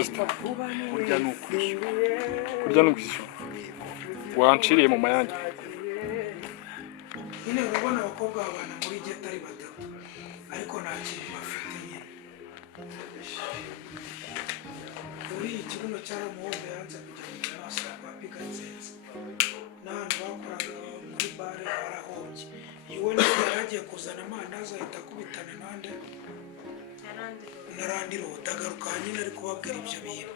pastor kurya n'ukwishyura wanciriye mu mayange nyine urabona abakobwa babana muri geta ari batatu ariko nta kintu bafite nyine muri iki kibuno cyaramuhombe yanze kujya mu maso kwa piganzenze n'ahantu bakoraga muri bare barahombye iwe niyo yaragiye kuzana amandazi ahita akubitana nande narandirota agaruka nyine ari kubabwira ibyo bintu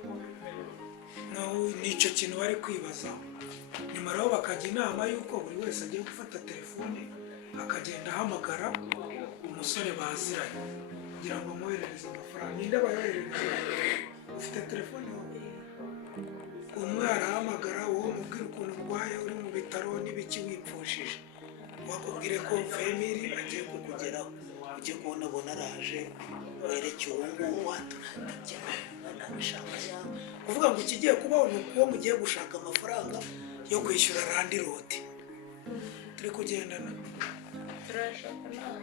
nicyo kintu bari kwibazaho nyuma rero bakajya inama y'uko buri wese agiye gufata telefone akagenda ahamagara umusore baziranye kugira ngo amwoherereze amafaranga ninde abayoherereza ufite telefone wowe umwe arahamagara wowe umubwira ukuntu urwaye uri mu bitaro n'ibiki wipfushije wakubwire ko femiri agiye kukugeraho ujye kubona abona araje werekeye uwo nguwo waturajya nabishaka yawe kuvuga ngo ikigiye kubaho ni uko mugiye gushaka amafaranga yo kwishyura randi rodi turi kugendana turashaka nawe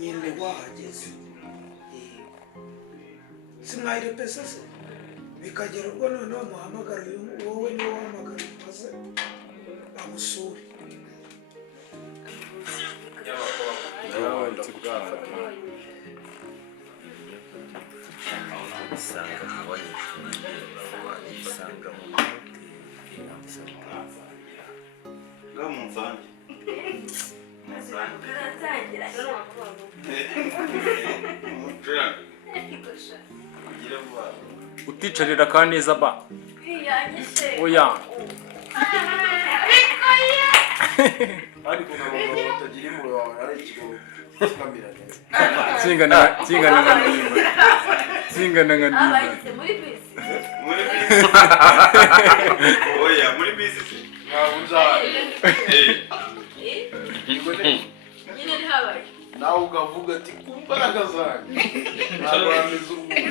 nyine wahageze simwahire pesa se bikagera ubwo noneho muhamagara wowe niwe wahamagara maze agusure isanga mubonye isanga mu ngamunzange uticarira kandi neza ba oya ariko ntabwo batagira impuhwe wawe ari ikigo kikamira Singana nka ndimba. Abayise muri bisi. Oya, muri bisi. ntabwo uzahaye Nyine ntabaye. nawe ukavuga ati ku mbaraga zanjye ntabwo wameze ubundi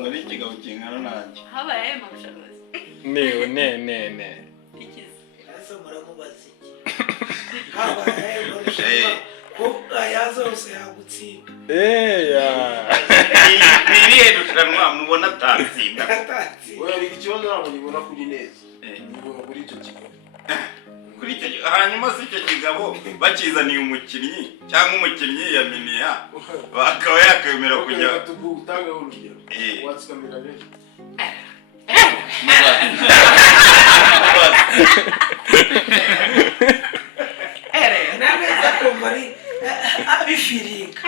Muri ikigabo kingana nanjye. Habaye ayo mabushakozi. Ne. Ikizi. ese muramubaza iki habaye ayo mabushakozi ko ayaza yose yagutsinda Niriye dushanwa mubona tatsinda. oya ari ikibazo ntabwo nyibona kuri neza nyibona kuri icyo kigo Kuri icyo hanyuma si icyo kigabo bakizaniye umukinnyi cyangwa umukinnyi yaminiya bakaba yakwemera kujya utangaho urugero watsikamira rero nabeza kumva ari abifiringa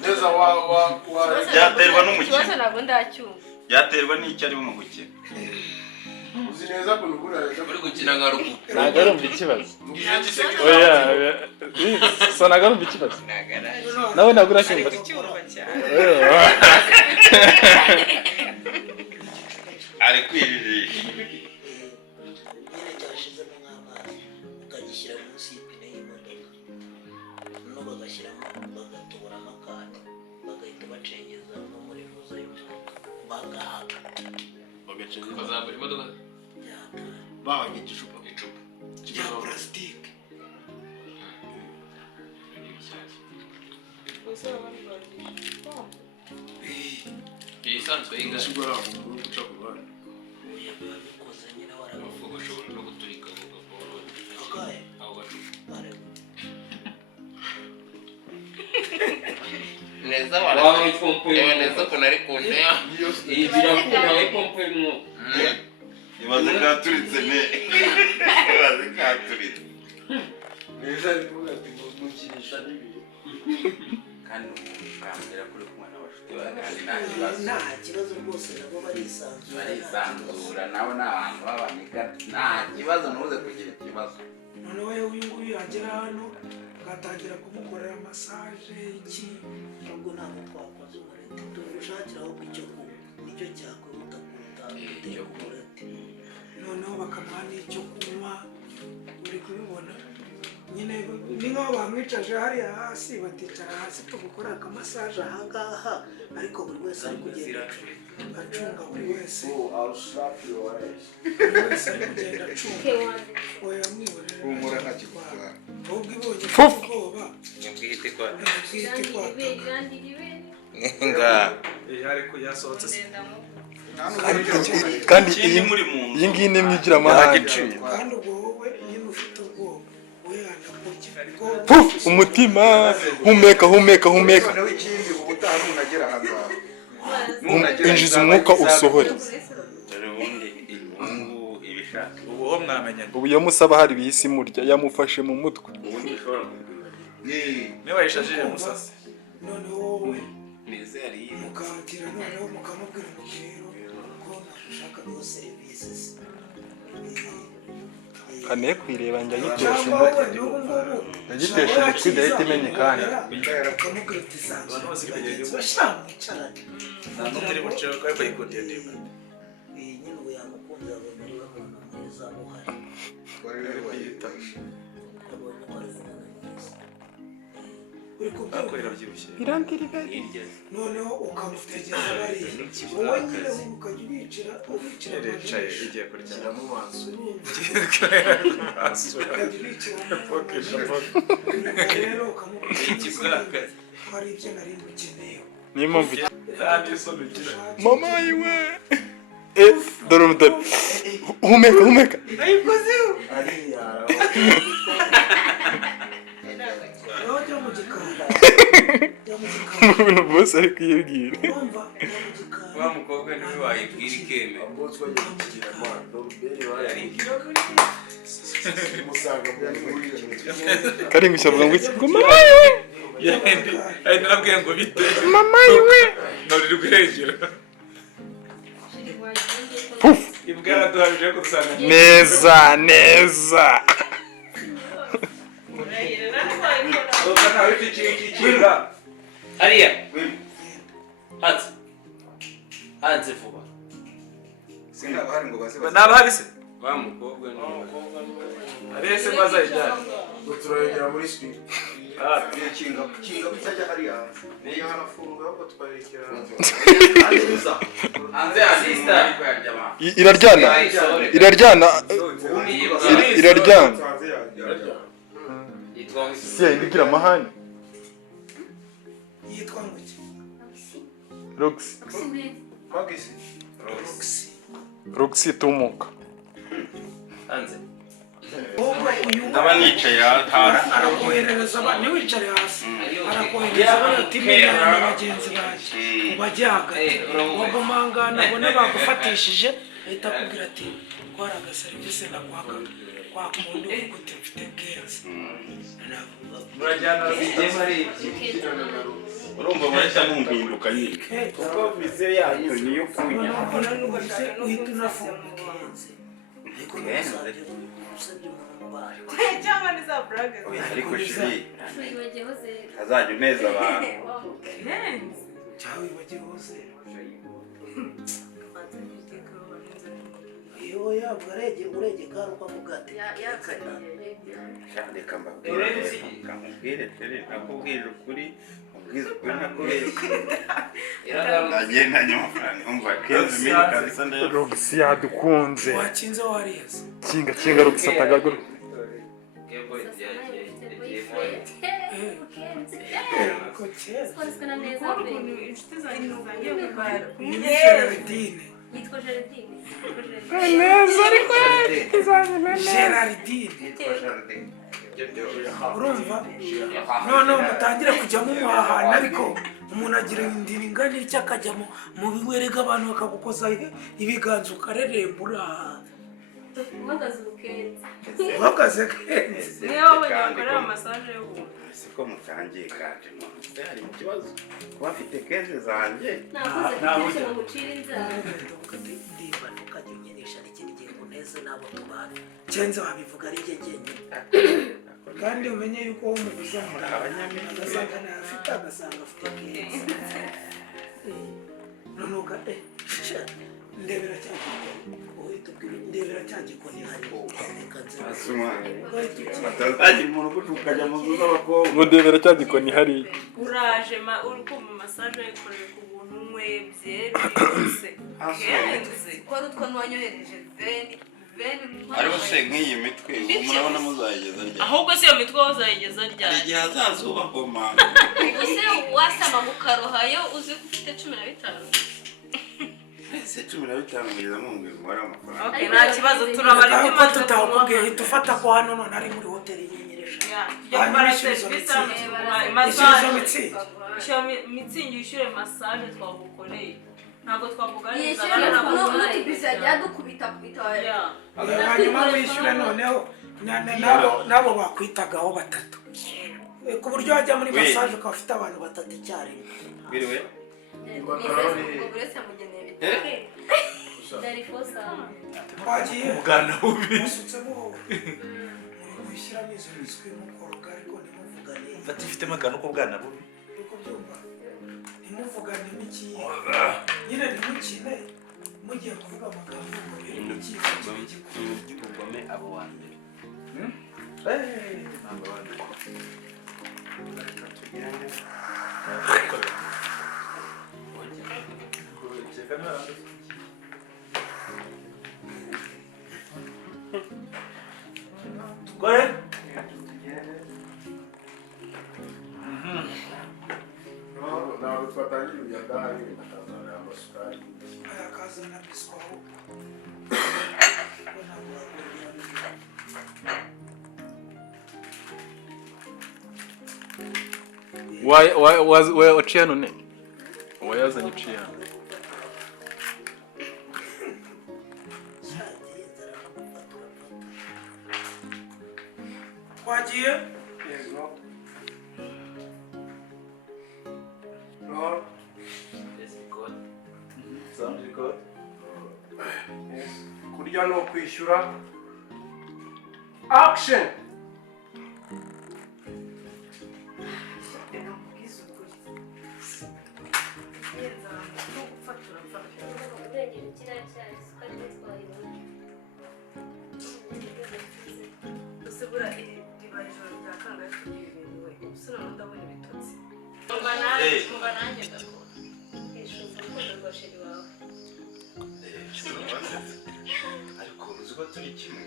neza byaterwa n'umukino Ikibazo ntabwo ndacyumva. byaterwa n'icyo ari mu gukina uzi neza ko nukura uri gukina nka ruku ntabwo arumva ikibazo ngiye giseke oya so ntabwo arumva ikibazo nawe ntabwo uracyumva ari kwirijisha nyine cyashizemo nk'amazi ukagishyira munsi y'ipine y'imodoka no bagashyiramo bagatubura amakanda bagahita bacengeza no muri ruza y'umutuku bagahaga bazambura imodoka bahanye igicupa bya purasitike isanzwe y'ingano ushobora guca ku ruhande babikoze nyine uvuga ushobora no guturika ugakora barabagaye aho gacupa neza waraye neza ko nari kunteya iyi birakunda wipompo imwe ibaze katuritse ne ibaze katuritse neza bivuga ati mukinisha n'ibiri kandi ukambwira kuri kumwe n'abashuti bawe kandi nta kibazo nta kibazo rwose nabo barisanzura nabo ni abantu b'abaniga nta kibazo ntuze kugira ikibazo noneho uyu nguyu yagera hano agatangira kumukorera masaje iki ntabwo ntabwo twakoze umureti tugushakira aho icyo kunywa nicyo cyakwihuta kuruta icyo kureti noneho bakamuha n'icyo kunywa uri kubibona nyine ni nk'aho bamwicaje hariya hasi baticara hasi tugukora akamasaje ahangaha ariko buri wese ari kugenda acunga buri wese buri wese ari kugenda acunga oya mwihorere humura nta kigutwara ahubwo ibonye ufite ubwoba Nyabwite kwa. nga ariko yasohotse se kandi ikindi muri mu nzu iyi ngiyi ni mwigira amahanga kandi ubwo wowe niba ufite ubwoba we yanakurya puf umutima humeka noneho ikindi ubutaha nunagera ahangaha injiza umwuka usohore dore ubundi inyungu ibishaka ubu ho mwamenyanye ubu yamusaba hari bihisi murya yamufashe mu mutwe ubundi bishobora niba yishajije musase noneho wowe Nizeri. mukagira noneho mukamubwira umukero ko nashaka iyo serivisi kane kwireba njya yitesha cyangwa umutwe wowe n'ubu ngubu yagitesha umutwe idahita imenyekana ukamubwira uti sanzwe bagenzi bashyira mwicarane n'umuri bucero ko ariko yikundiye ndimo iyi nyine ubu yamukunze abona ari we muntu mwiza uhari rero bayita abonye ko ari umuntu mwiza uri kubwira irabyibushye noneho ukamutegeza bariya wowe nyine ukajya ubicira yicaye igiye kurya mu maso ukajya ubicira rero ukamubwira hari ibyo nari ngukeneye niyo mpamvu mama yiwe dore humeka nawe jya mu gikari umuntu bose ari kwibwira wumva jya mu gikari Wa mukobwa niwe wayibwira ikeme. ambotsi bagiye kugira amahanga ruberi musanga mu kari ngushavuga ngo iki ngo mama yiwe ari nabwiye ngo bite mama yiwe nori rugurengera puf imbwa yaduhabije ko dusanga neza Hariya. Hanze vuba. sinabahari ngo baze nabahari se Wa mukobwa ni arese maza ijyana turayegera muri street kinga bitajya hariya niyo hanafunga ahubwo twarekera hanze asista. iraryana Yitwa si indigira amahane yitwa ngo iki Roxy magisi Roxy tumuka hanze. wowe uyu ndaba nicaye hasi arakoherereza abantu wicare hasi arakohereza baratimenya na bagenzi baje ubajya hagati wagumangana abone bagufatishije ahita akubwira ati twara agaserivisi naguhaga kwa kundi uvuga uti mfite kenzi murajyana urumva murahita mumpinduka nyine kuko vize yanyu niyo kunya uhita unafunga kenzi ariko ntusabye umuntu mu bantu cyangwa ni za burage ariko shiri azajya uneza abantu cyangwa wibagiwe hose iyo yabwo uregeka ari uko amugate reka mbabwire nakubwije ukuri ubwiza ukuri nakubeshye ndagendanye amafaranga umva kenzi miri kabisa ndetse Roxy yadukunze wakinze wariyeze kinga Roxy atagagura ko keza Twasikana neza pe. inshuti zanjye zangiye kurwara ni Gerardine Yitwa Gerardine. neza ariko Gerardine urumva noneho mutangire kujya mumuhahana ariko umuntu agira indiri ingana itya akajya mu biwerega abantu bakagukoza ibiganza ukarerembura Uhagaze ubukenzi. uhagaze kenshi niyo wabonye bakorera masaje yo ubu siko mutangiye kandi none hari ikibazo kuba afite kenzi zanjye Nakuze kugira ngo ucire inzara. ndimba ntukajya unyenisha n'ikindi gihe uneze n'abo tubana kenze wabivuga ari jye jyenyine kandi umenye yuko wo muguza agasanga ntayafite agasanga afite kenshi noneho ndebera cya gikoni hari reka nze batazagira umuntu ukajya mu nzu z'abakobwa ngo ndebera cya gikoni hariya uraje uri kumva masaje yakoreye ku buntu umwe byeruse kenze Ko ari utwo nwanyohereje veni. ariko se nk'iyi mitwe murabona muzayigeza ryari ahubwo si iyo mitwe uzayigeza hari ryari igihe hazazuba goma ese wasama mu karohayo uzi ko ufite 15 ese 15 kugeza mu ngwe muri amafaranga okay nta kibazo turabari ko ariko tutakubwiye hita ufata ko hano none ari muri hoteli y'inyenyesha tujya gukora serivisi ishyura mitsingi mitsingi yishyure massage twagukoreye ntabwo twavuganiriza yishyure n'ubundi bizajya dukubita hanyuma wishyure noneho nabo bakwitagaho batatu ku buryo wajya muri massage ukaba ufite abantu batatu icyarimwe biriwe twagiye Bwana bubi. musutsemo mwishyiramo izo miswi mukoroga ariko ntimuvugane Fata ifitemo akantu k'ubwana bubi. ariko byumva ntimuvugane n'ikiye nyine ntimukine mugiye kuvuga amagambo ngo biri mu cyifuzo cy'ubugome abo wa mbere Namba wandi. Gore. ntabwo twatangira uyadahari akazana amasukari akazana biswaho waciye hano ne wayazanye uciye hano twagiye sound record kurya no kwishyura action usibura riba ijoro rya kangahe kugira ibintu we usura ndabona ibitotsi umva nanjye ndakora kwishyuza urukundo rwa sheri wawe ariko uzi ko turi kimwe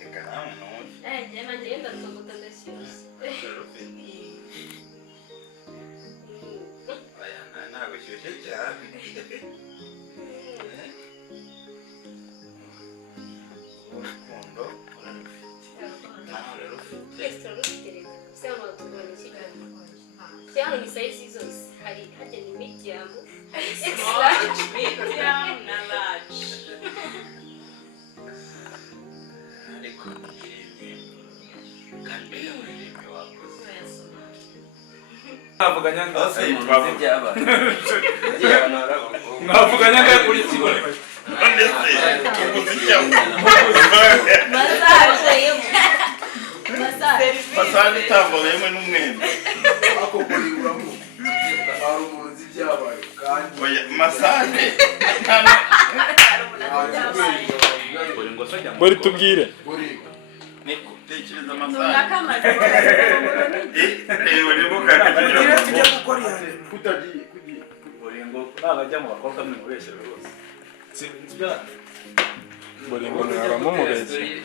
reka namwe n'ubundi njye nanjye yenda tugota ndashyushye ntabwo ushyushye cyane urukundo urarufite nawe urarufite twese turarufite reka se hano tugabanya ikiganiro se hano ni sayizi zose hari harya ni medium medium na large ariko ntirimwe kandi ntirimwe wakoze Navuga nyanga hose twavuze byabaye navuga nyanga kuri kigo ndetse ubuze icyago masaje itambayemo n'umwenda ako kuriguramo hari umuntu uzi ibyabaye kandi oya masaje bari tubwire ni gutekereza masaje reba niba ukakagira tujya gukora iya nyuma kutagiye buri ngo nabajya mu bakobwa mwe mubeshyira rwose buri ngo ntaramo umubeshyi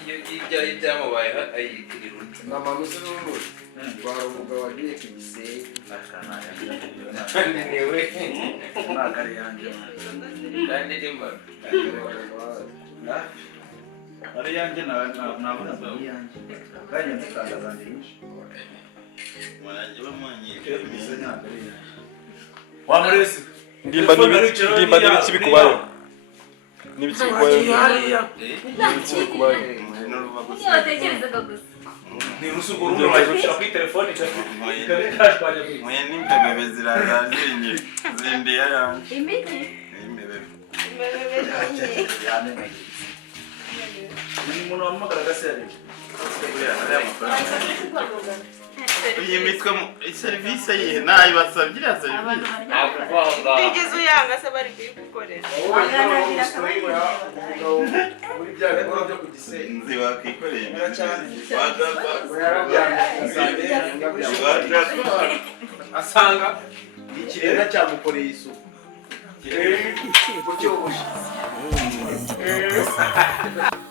ibyamubaye ayitirira undi namanutse n'urundi rwara umugabo wagiye ku gisenge kandi niwe ntabwo ari yanjye kandi nimba ari yanjye nabona ari yanjye kandi nzitanga zanjye nyinshi murangi bamunyije wamurezi ndimba n'ibiki bikubayeho n'ibiki twagiye bikubayeho hariya n'ibiki bikubayeho niyo watekerezaga gusa ni urusuku rumwe wayishyira kuri telefone ikabikashwanya kuri mwe n'imbebebe ziraza zindiye yanjye imiti imbebebe ni umuntu wamuhamagara agaseri iyi mitwe serivisi ye nayibasabye iriya serivisi ntigeze uyanga se bari kuyigukorera umugabo muri bya bikorwa byo ku gisenge nzi wakwikoreye asanga ikirenga cyamukoreye isuku kucyo ubushize Yes.